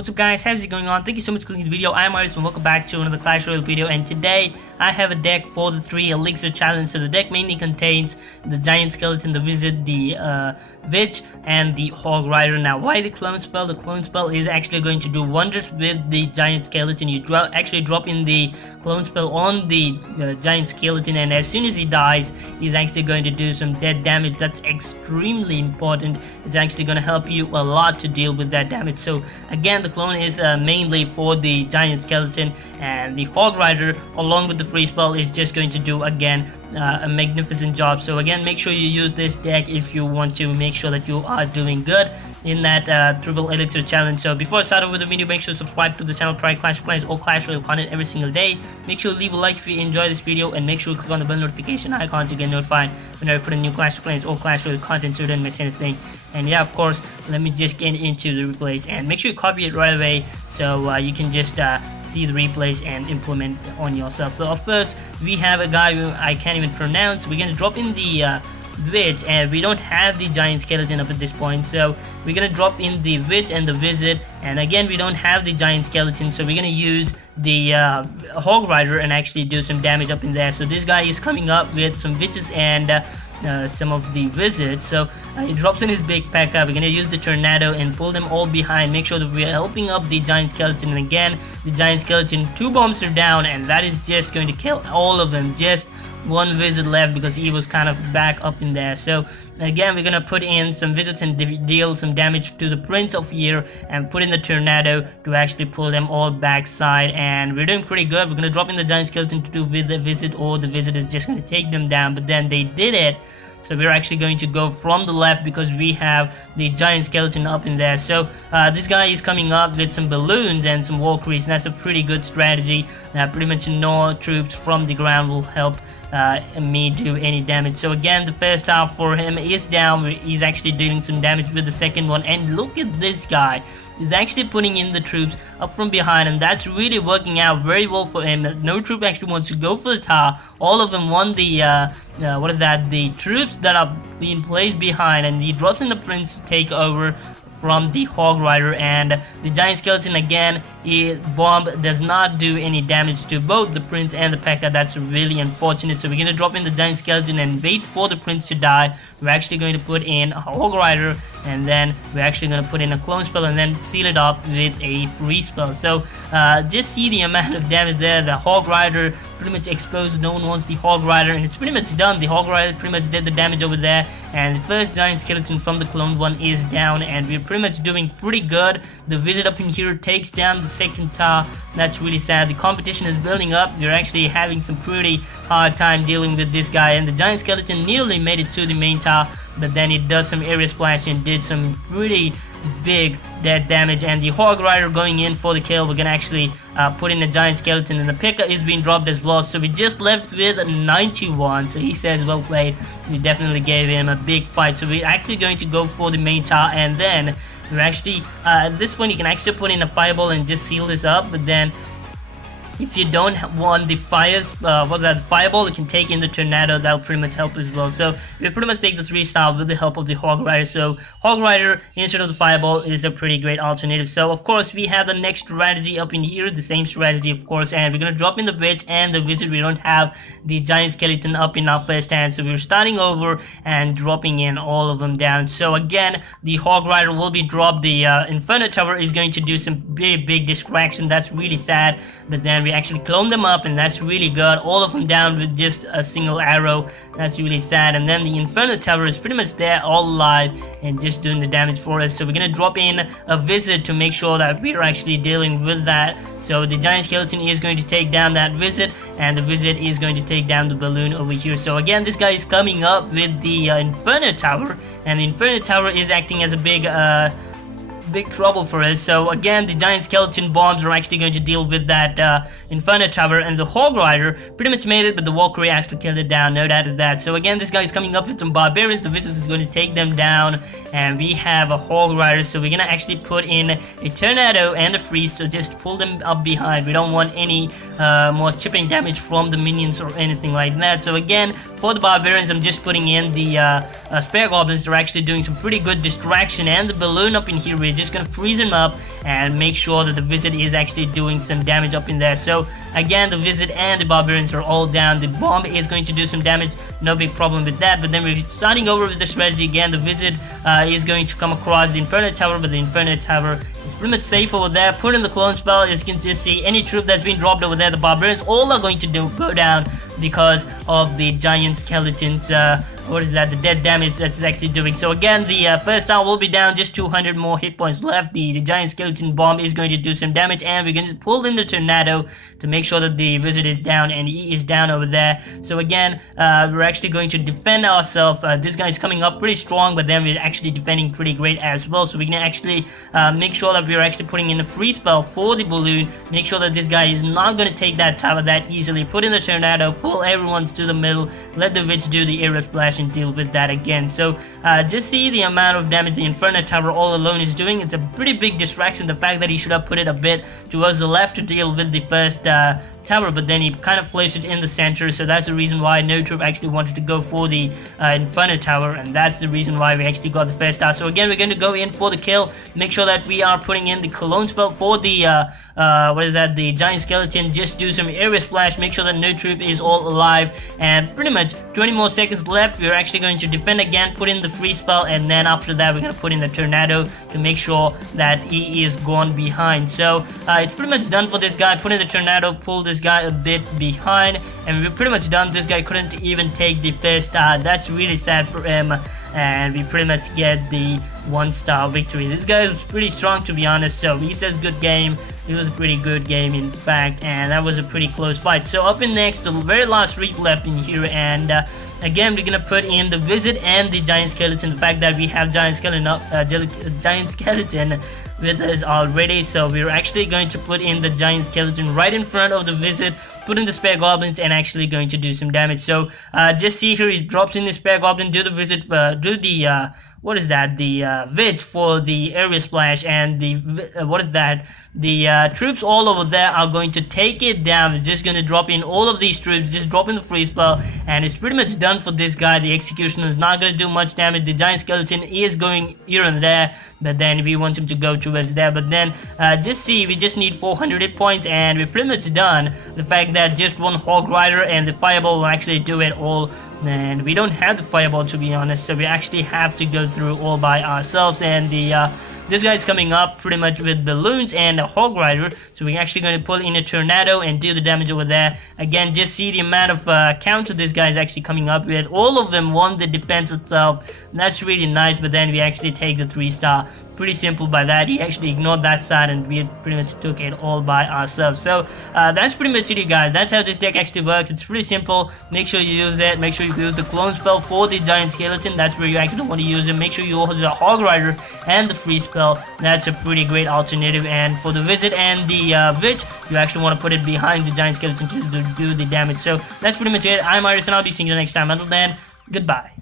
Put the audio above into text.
What's up guys, how's it going on? Thank you so much for clicking the video. I'm Ayrus and welcome back to another Clash Royale video, and today I have a deck for the 3 Elixir challenge. So the deck mainly contains the Giant Skeleton, the Wizard, the Witch and the Hog Rider. Now why the clone spell? The clone spell is actually going to do wonders with the Giant Skeleton. You actually drop in the clone spell on the Giant Skeleton, and as soon as he dies he's actually going to do some dead damage. That's extremely important. It's actually going to help you a lot to deal with that damage. So again, the clone is mainly for the Giant Skeleton, and the Hog Rider along with the free spell is just going to do again a magnificent job. So again, make sure you use this deck if you want to make sure that you are doing good in that triple elixir challenge. So before I start with the video, make sure to subscribe to the channel, try Clash of Clans or Clash Royale content every single day. Make sure to leave a like if you enjoy this video, and make sure to click on the bell notification icon to get notified whenever I put a new Clash of Clans or Clash Royale content so you don't miss anything. And yeah, of course, let me just get into the replays, and make sure you copy it right away so you can just see the replays and implement on yourself. So first we have a guy who I can't even pronounce. We're gonna drop in the Witch, and we don't have the Giant Skeleton up at this point, so we're gonna drop in the Witch and the Wizard, and again we don't have the Giant Skeleton, so we're gonna use the Hog Rider and actually do some damage up in there. So this guy is coming up with some Witches and some of the Wizards, so he drops in his big P.E.K.K.A. We're gonna use the Tornado and pull them all behind. Make sure that we're helping up the Giant Skeleton, and again the Giant Skeleton, 2 bombs are down, and that is just going to kill all of them. Just 1 Wizard left because he was kind of back up in there. So again, we're gonna put in some Wizards and deal some damage to the Prince of Year, and put in the Tornado to actually pull them all backside, and we're doing pretty good. We're gonna drop in the Giant Skeleton to do with the Wizard, or the Wizard is just gonna take them down, but then they did it. So we're actually going to go from the left because we have the Giant Skeleton up in there. So this guy is coming up with some balloons and some Valkyries, and that's a pretty good strategy. Pretty much no troops from the ground will help me do any damage. So again, the first half for him is down. He's actually doing some damage with the second one, and look at this guy. He's actually putting in the troops up from behind, and that's really working out very well for him. No troop actually wants to go for the tower. All of them want the the troops that are being placed behind, and he drops in the Prince to take over from the Hog Rider. And the Giant Skeleton, again, bomb does not do any damage to both the Prince and the P.E.K.K.A. That's really unfortunate. So we're gonna drop in the Giant Skeleton and wait for the Prince to die. We're actually going to put in a Hog Rider, and then we're actually going to put in a clone spell and then seal it up with a free spell. So just see the amount of damage there. The Hog Rider pretty much exposed. No one wants the Hog Rider, and it's pretty much done. The Hog Rider pretty much did the damage over there, and the first Giant Skeleton from the cloned one is down, and we're pretty much doing pretty good. The Wizard up in here takes down the second tower. That's really sad. The competition is building up. We're actually having some pretty hard time dealing with this guy, and the Giant Skeleton nearly made it to the main tower, but then it does some area splash and did some pretty big dead damage. And the Hog Rider going in for the kill. We're gonna actually put in the Giant Skeleton, and the P.E.K.K.A. is being dropped as well. So we just left with a 91. So he says well played. We definitely gave him a big fight. So we're actually going to go for the main tower, and then we're actually at this point you can actually put in a fireball and just seal this up. But then if you don't want the fireball, you can take in the Tornado. That'll pretty much help as well. So we pretty much take the 3-star with the help of the Hog Rider. So Hog Rider instead of the fireball is a pretty great alternative. So of course we have the next strategy up in here, the same strategy of course, and we're gonna drop in the Witch and the Wizard. We don't have the Giant Skeleton up in our first hand, so we're starting over and dropping in all of them down. So again, the Hog Rider will be dropped. The Inferno Tower is going to do some big distraction. That's really sad, but then we actually clone them up, and that's really good. All of them down with just a single arrow. That's really sad. And then the Inferno Tower is pretty much there, all alive and just doing the damage for us. So we're gonna drop in a Wizard to make sure that we're actually dealing with that. So the Giant Skeleton is going to take down that Wizard, and the Wizard is going to take down the balloon over here. So again, this guy is coming up with the Inferno Tower, and the Inferno Tower is acting as a big trouble for us. So again, the Giant Skeleton bombs are actually going to deal with that Inferno Tower, and the Hog Rider pretty much made it, but the Valkyrie actually killed it down, no doubt of that. So again, this guy is coming up with some Barbarians. The Wizard is going to take them down, and we have a Hog Rider, so we're gonna actually put in a Tornado and a Freeze to just pull them up behind. We don't want any more chipping damage from the minions or anything like that. So again, for the Barbarians, I'm just putting in the Spare Goblins. They're actually doing some pretty good distraction, and the balloon up in here, we're just gonna freeze him up and make sure that the Wizard is actually doing some damage up in there. So again, the Wizard and the Barbarians are all down. The bomb is going to do some damage, no big problem with that. But then we're starting over with the strategy again. The Wizard is going to come across the Inferno Tower, but the Inferno Tower is pretty much safe over there. Put in the clone spell. As you can just see, any troop that's been dropped over there, the Barbarians all are going to go down because of the giant skeletons. What is that? The dead damage that's actually doing. So again, the first tower will be down, just 200 more hit points left. The giant skeleton bomb is going to do some damage, and we're going to pull in the tornado to make sure that the Wizard is down, and he is down over there. So again, we're actually going to defend ourselves. This guy is coming up pretty strong, but then we're actually defending pretty great as well. So we're going to actually make sure that we're actually putting in a free spell for the balloon. Make sure that this guy is not going to take that tower that easily. Put in the tornado, pull everyone to the middle, let the witch do the Ayrus splash and deal with that again. So just see the amount of damage the Inferno Tower all alone is doing. It's a pretty big distraction, the fact that he should have put it a bit towards the left to deal with the first tower, but then he kind of placed it in the center. So that's the reason why no troop actually wanted to go for the Inferno Tower, and that's the reason why we actually got the first tower. So again, we're going to go in for the kill. Make sure that we are putting in the cologne spell for the what is that, the giant skeleton. Just do some area splash, make sure that no troop is all alive, and pretty much 20 more seconds left. We're actually going to defend again, put in the free spell, and then after that we're going to put in the tornado to make sure that he is gone behind. So it's pretty much done for this guy. Put in the tornado, pull this guy a bit behind, and we're pretty much done. This guy couldn't even take the first. That's really sad for him, and we pretty much get the 1-star victory. This guy was pretty strong, to be honest. So he says good game. It was a pretty good game, in fact, and that was a pretty close fight. So up in next, the very last reef left in here, and again, we're gonna put in the Wizard and the giant skeleton. The fact that we have giant skeleton with us already, so we're actually going to put in the giant skeleton right in front of the Wizard, put in the spare goblins, and actually going to do some damage. So just see here, he drops in the spare goblin, do the Wizard, do the what is that, the witch for the area splash, and the what is that, the troops all over there are going to take it down. It's just going to drop in all of these troops, just drop in the free spell, and it's pretty much done for this guy. The executioner is not going to do much damage. The giant skeleton is going here and there, but then we want him to go towards there. But then just see, we just need 400 hit points, and we're pretty much done. The fact that just one hog rider and the fireball will actually do it all, and we don't have the fireball, to be honest, so we actually have to go through all by ourselves. And the this guy's coming up pretty much with balloons and a hog rider, so we're actually going to pull in a tornado and do the damage over there. Again, just see the amount of counter this guy is actually coming up with. All of them won the defense itself. That's really nice, but then we actually take the 3-star. Pretty simple by that. He actually ignored that side, and we pretty much took it all by ourselves. So that's pretty much it, you guys. That's how this deck actually works. It's pretty simple. Make sure you use it. Make sure you use the clone spell for the giant skeleton. That's where you actually want to use it. Make sure you use the hog rider and the free spell. That's a pretty great alternative. And for the Wizard and the witch, you actually want to put it behind the giant skeleton to do the damage. So that's pretty much it. I'm Ayrus, and I'll be seeing you next time. Until then, goodbye.